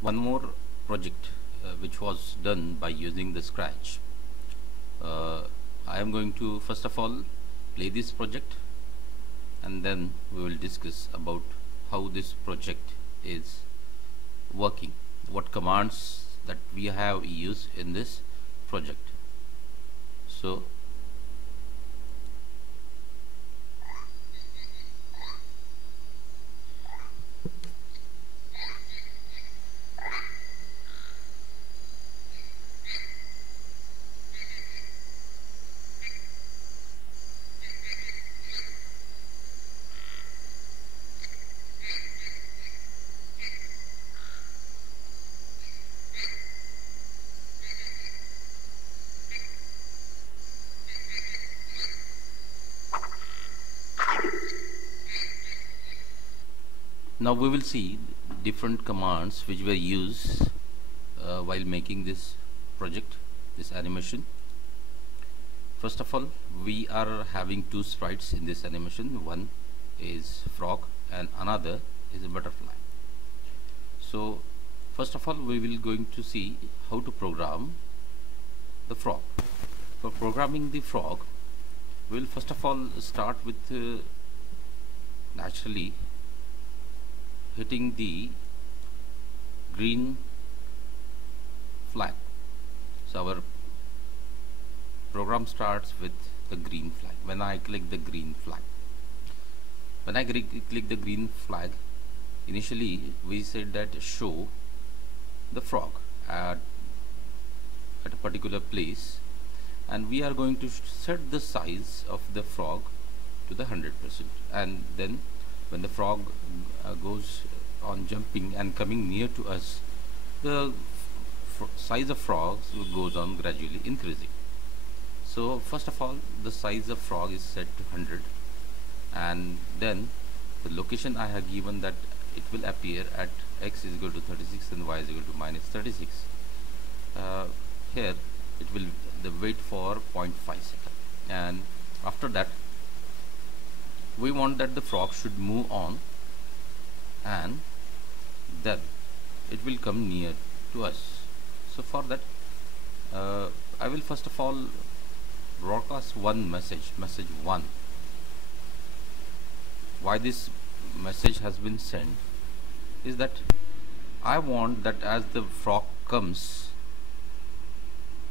one more project which was done by using the Scratch. uh, I am going to first of all play this project, and then we will discuss about how this project is working, what commands that we have used in this project. So now we will see different commands which were used while making this project, this animation. First of all, we are having two sprites in this animation. One is frog and another is a butterfly. So first of all, we will going to see how to program the frog. For programming the frog, we will first of all start with naturally hitting the green flag. So our program starts with the green flag. When I click the green flag, click the green flag, initially we said that show the frog at a particular place, and we are going to set the size of the frog to the 100%, and then when the frog goes on jumping and coming near to us, the size of frogs goes on gradually increasing. So first of all, the size of frog is set to 100, and then the location I have given that it will appear at x is equal to 36 and y is equal to minus 36. Here it will the wait for 0.5 seconds, and after that we want that the frog should move on, and then it will come near to us. So for that I will first of all broadcast one message 1. Why this message has been sent is that I want that as the frog comes,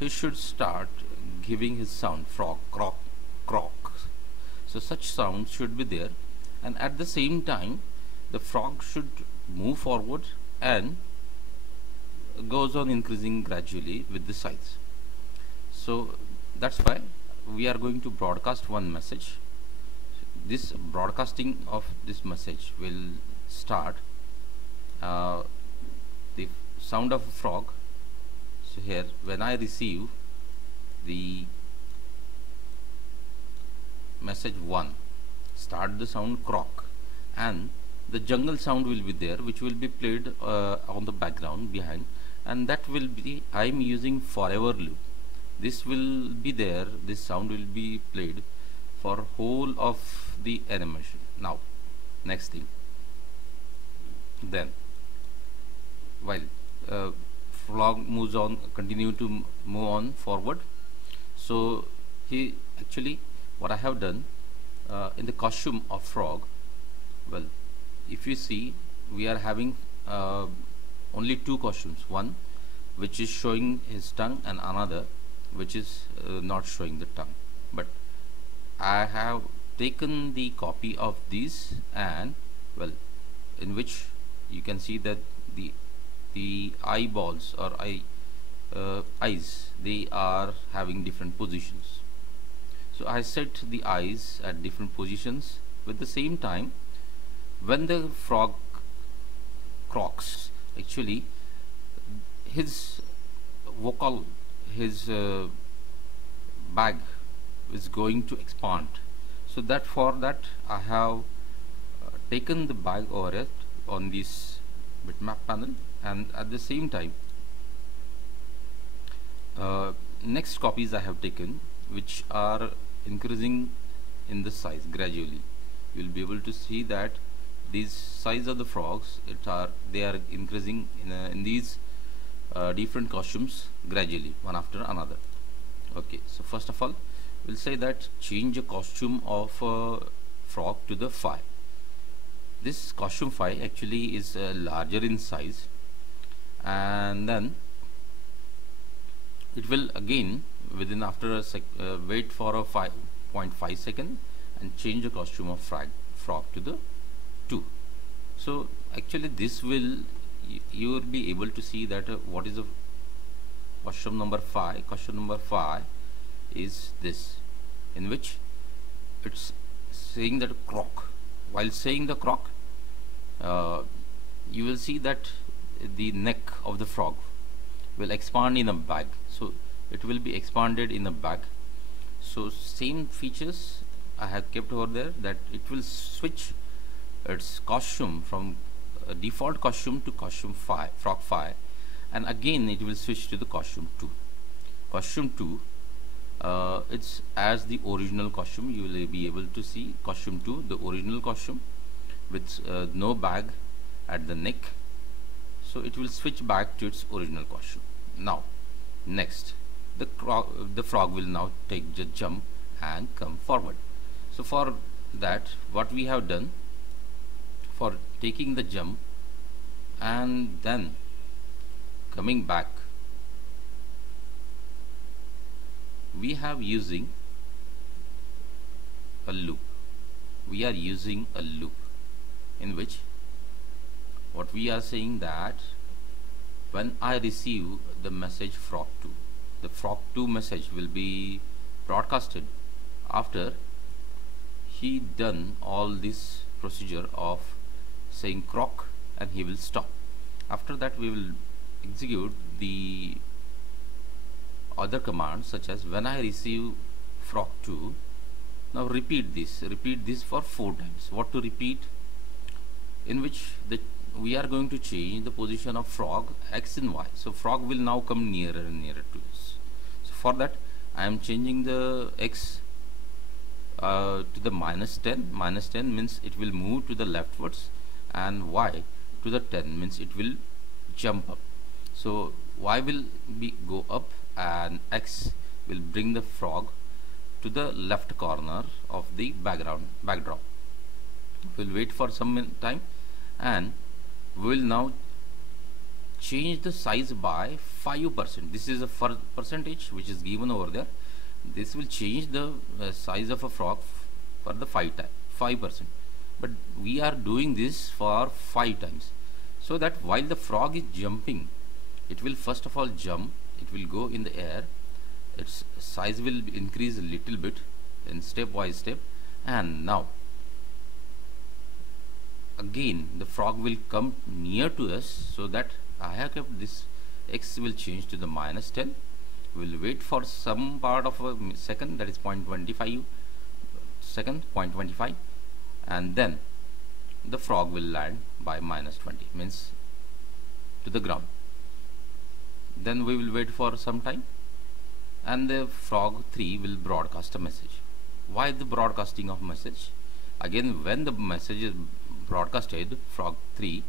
he should start giving his sound, frog, croak, croak. So such sound should be there, and at the same time the frog should move forward and goes on increasing gradually with the size. So that's why we are going to broadcast one message. This broadcasting of this message will start the sound of a frog. So here when I receive the message 1, start the sound croak, and the jungle sound will be there, which will be played on the background behind, and that will be I am using forever loop. This will be there, this sound will be played for whole of the animation. Now next thing, then while frog moves on, continue to move on forward. So he actually, what I have done in the costume of frog, well, if you see, we are having only two costumes, one which is showing his tongue and another which is not showing the tongue. But I have taken the copy of these, and well, in which you can see that the eyeballs or eyes, they are having different positions. So I set the eyes at different positions. With the same time, when the frog croaks, actually his vocal, his bag is going to expand. So that for that I have taken the bag over it on this bitmap panel, and at the same time next copies I have taken, which are increasing in the size gradually. You will be able to see that these size of the frogs, they are increasing in these different costumes gradually, one after another. Okay, so first of all, we'll say that change a costume of frog to the 5. This costume 5 actually is larger in size, and then it will again within after a wait for a 5.5 second and change the costume of frog to the 2. So actually this will you will be able to see that what is the costume number 5. Costume number 5 is this, in which it's saying that croc. While saying the croc, you will see that the neck of the frog will expand in a bag, so it will be expanded in a bag. So same features I have kept over there, that it will switch its costume from default costume to costume 5, frog 5, and again it will switch to the costume 2. Costume 2, it's as the original costume. You will be able to see costume 2, the original costume with no bag at the neck. So it will switch back to its original costume. Now next, the frog will now take the jump and come forward. So for that, what we have done, for taking the jump and then coming back, we have using a loop. We are using a loop in which what we are saying that when I receive the message frog 2, the frog 2 message will be broadcasted after he done all this procedure of saying croc, and he will stop. After that we will execute the other commands, such as when I receive frog 2, now repeat this for 4 times. What to repeat? In which we are going to change the position of frog x and y. So frog will now come nearer and nearer to us. So for that I am changing the x to the -10. -10 means it will move to the leftwards, and y to the 10 means it will jump up. So y will go up, and x will bring the frog to the left corner of the backdrop. We'll wait for some time, and we will now change the size by 5%. This is a percentage which is given over there. This will change the size of a frog for the 5%. But we are doing this for 5 times, so that while the frog is jumping, it will first of all jump, it will go in the air, its size will increase a little bit in step by step, and now again the frog will come near to us, so that I have kept this x will change to the -10. We'll wait for some part of a second, that is 0.25 second, 0.25, and then the frog will land by -20, means to the ground. Then we will wait for some time, and the frog 3 will broadcast a message. Why the broadcasting of message? Again, when the message is broadcasted, frog 3,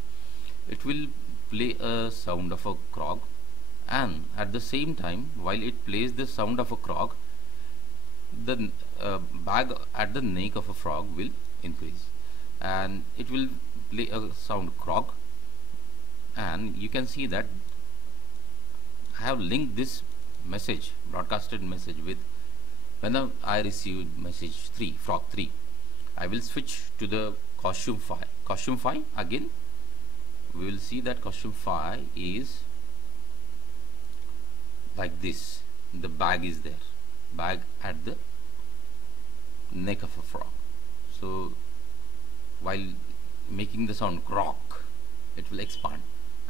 it will play a sound of a frog, and at the same time, while it plays the sound of a frog, the bag at the neck of a frog will increase, and it will play a sound frog. And you can see that I have linked this message, broadcasted message, with when I received message 3, frog 3. I will switch to the costume 5. Costume 5, again we will see that costume 5 is like this. The bag is there, bag at the neck of a frog. So while making the sound croc, it will expand,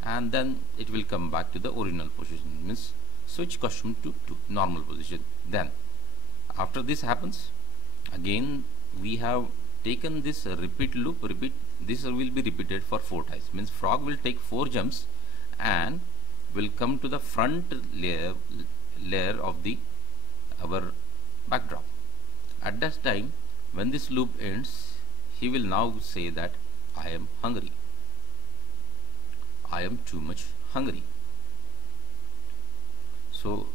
and then it will come back to the original position, means switch costume to normal position. Then after this happens, again we have taken this repeat loop. This will be repeated for 4 times, means frog will take 4 jumps and will come to the front layer of our backdrop. At that time, when this loop ends, he will now say that I am hungry. I am too much hungry. So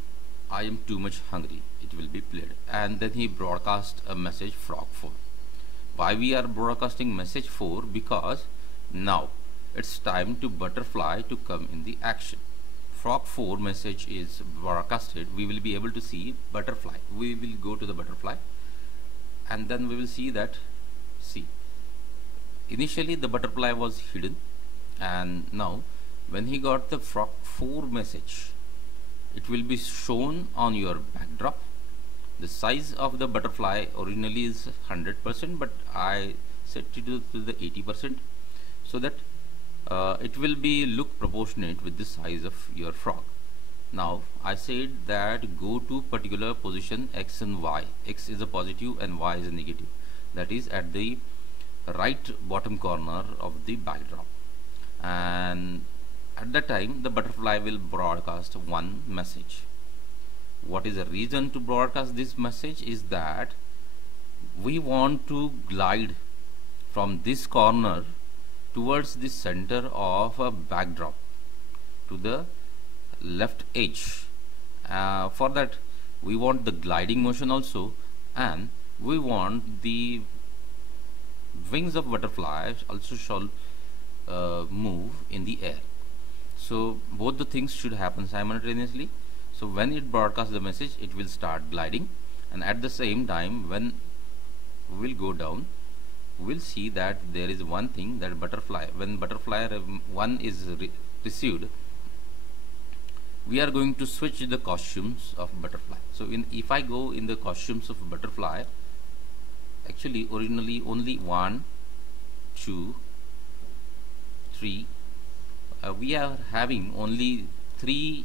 I am too much hungry. It will be played. And then he broadcast a message frog 4. Why we are broadcasting message 4? Because now it's time to butterfly to come in the action. Frog 4 message is broadcasted. We will be able to see butterfly. We will go to the butterfly and then we will see that, see, initially the butterfly was hidden, and now when he got the frog 4 message, it will be shown on your backdrop. The size of the butterfly originally is 100%, but I set it to the 80%, so that it will be look proportionate with the size of your frog. Now I said that go to particular position X and Y. X is a positive and Y is a negative. That is at the right bottom corner of the backdrop. And at that time the butterfly will broadcast one message. What is the reason to broadcast this message is that we want to glide from this corner towards the center of a backdrop to the left edge. For that we want the gliding motion also, and we want the wings of butterfly also shall move in the air. So both the things should happen simultaneously. So when it broadcasts the message, it will start gliding, and at the same time when we will go down, we will see that there is one thing, that butterfly, when butterfly 1 is received, we are going to switch the costumes of butterfly. So if I go in the costumes of butterfly, actually originally only 1, 2, 3, we are having only 3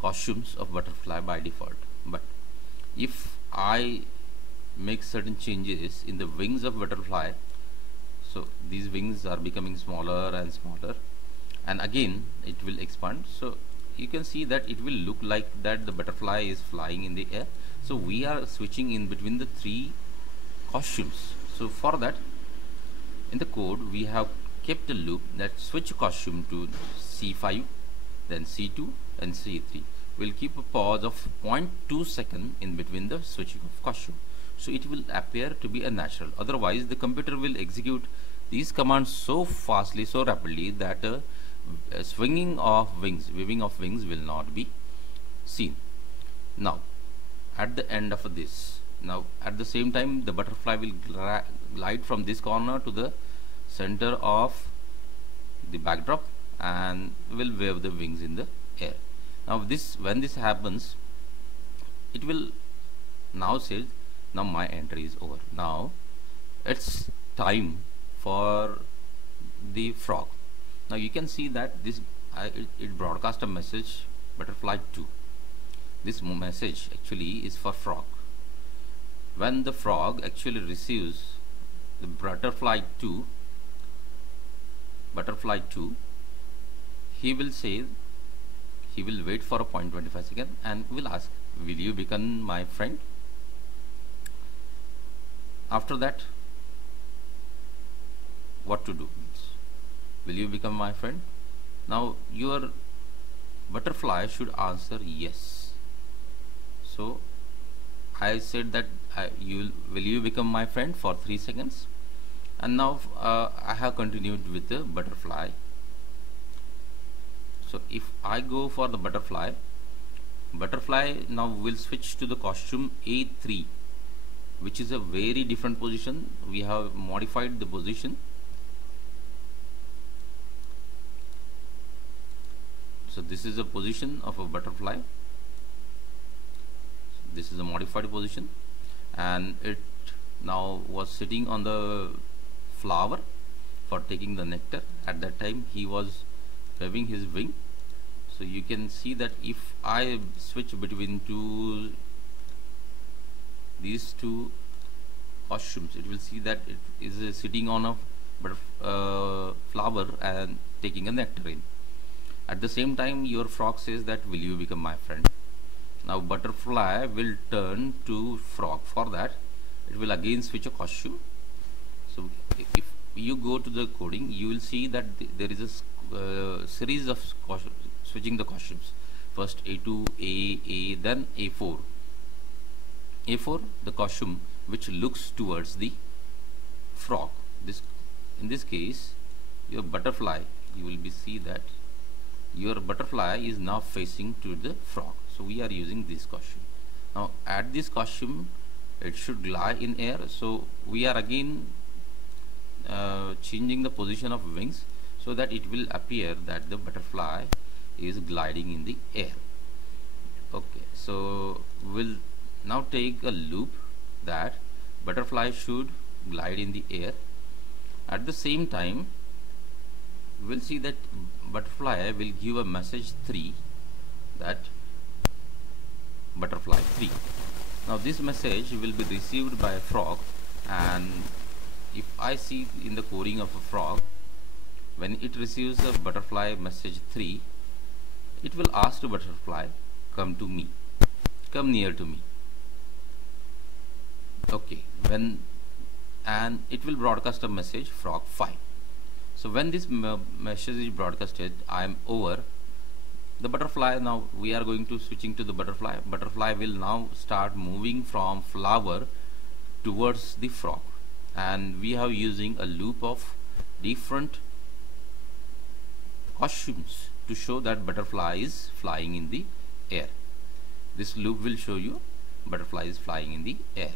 costumes of butterfly by default. But if I make certain changes in the wings of butterfly, so these wings are becoming smaller and smaller, and again it will expand, so you can see that it will look like that the butterfly is flying in the air. So we are switching in between the 3 costumes. So for that, in the code we have kept a loop that switch costume to C5, then C2 and C3. We'll keep a pause of 0.2 second in between the switching of costume, so it will appear to be a natural. Otherwise the computer will execute these commands so fastly, so rapidly, that swinging of wings, weaving of wings will not be seen. Now at the end of this, now at the same time the butterfly will glide from this corner to the center of the backdrop and will wave the wings in the air. Now this, when this happens, it will now say, now my entry is over. Now it's time for the frog. Now you can see that this it broadcasts a message butterfly 2. This message actually is for frog. When the frog actually receives the butterfly 2, he will say, he will wait for a 0.25 second and will ask, will you become my friend? After that, what to do? Will you become my friend? Now your butterfly should answer yes. So I said that will you become my friend for 3 seconds, and now I have continued with the butterfly. So if I go for the butterfly now will switch to the costume A3, which is a very different position. We have modified the position. So this is a position of a butterfly. This is a modified position, and it now was sitting on the flower for taking the nectar. At that time he was waving his wing. So you can see that if I switch between these two costumes, it will see that it is sitting on a flower and taking a nectarine. At the same time your frog says that will you become my friend. Now butterfly will turn to frog. For that it will again switch a costume. So if you go to the coding, you will see that there is a series of switching the costumes. First A2, A, then A4. A4, the costume which looks towards the frog. In this case, your butterfly, you will see that your butterfly is now facing to the frog. So we are using this costume. Now at this costume, it should lie in air. So we are again changing the position of wings so that it will appear that the butterfly is gliding in the air. Okay, so we'll now take a loop that butterfly should glide in the air. At the same time, we'll see that butterfly will give a message 3, that butterfly 3. Now this message will be received by a frog, and if I see in the coding of a frog, when it receives a butterfly message 3, it will ask the butterfly, come to me, come near to me. Okay, and it will broadcast a message frog 5. So when this message is broadcasted, I am over the butterfly. Now we are going to switching to the butterfly. Butterfly will now start moving from flower towards the frog, and we are using a loop of different costumes to show that butterfly is flying in the air. This loop will show you butterfly is flying in the air.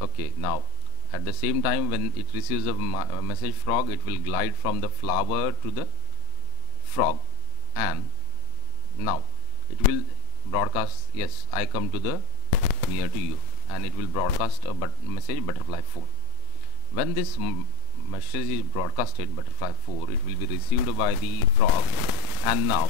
Okay, now at the same time, when it receives a message frog, it will glide from the flower to the frog, and now it will broadcast, yes, I come to the near to you, and it will broadcast a message butterfly 4. When this message is broadcasted butterfly 4, it will be received by the frog, and now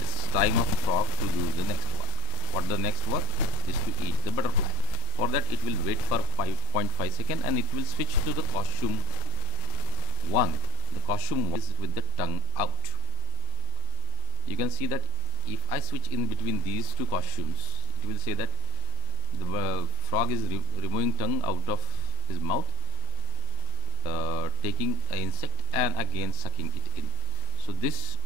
it's time of the frog to do the next work. What the next work is to eat the butterfly. For that, it will wait for 5.5 seconds, and it will switch to the costume 1. The costume 1 is with the tongue out. You can see that if I switch in between these two costumes, it will say that the frog is removing tongue out of his mouth, taking an insect and again sucking it in. So this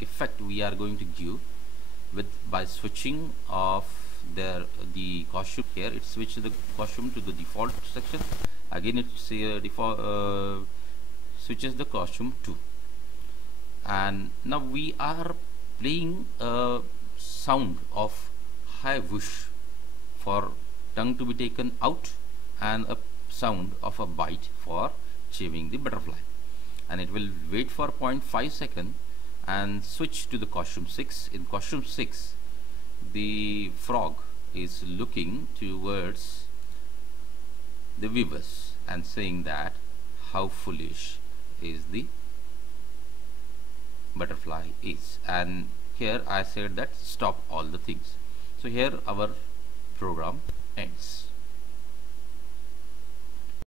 effect we are going to give by switching of the costume. Here it switches the costume to the default section. Again it switches the costume 2, and now we are playing a sound of high whoosh for tongue to be taken out, and a sound of a bite for chewing the butterfly, and it will wait for 0.5 seconds and switch to the costume 6. In costume 6, the frog is looking towards the weavers and saying that how foolish is the butterfly is, and here I said that stop all the things. So here our program ends.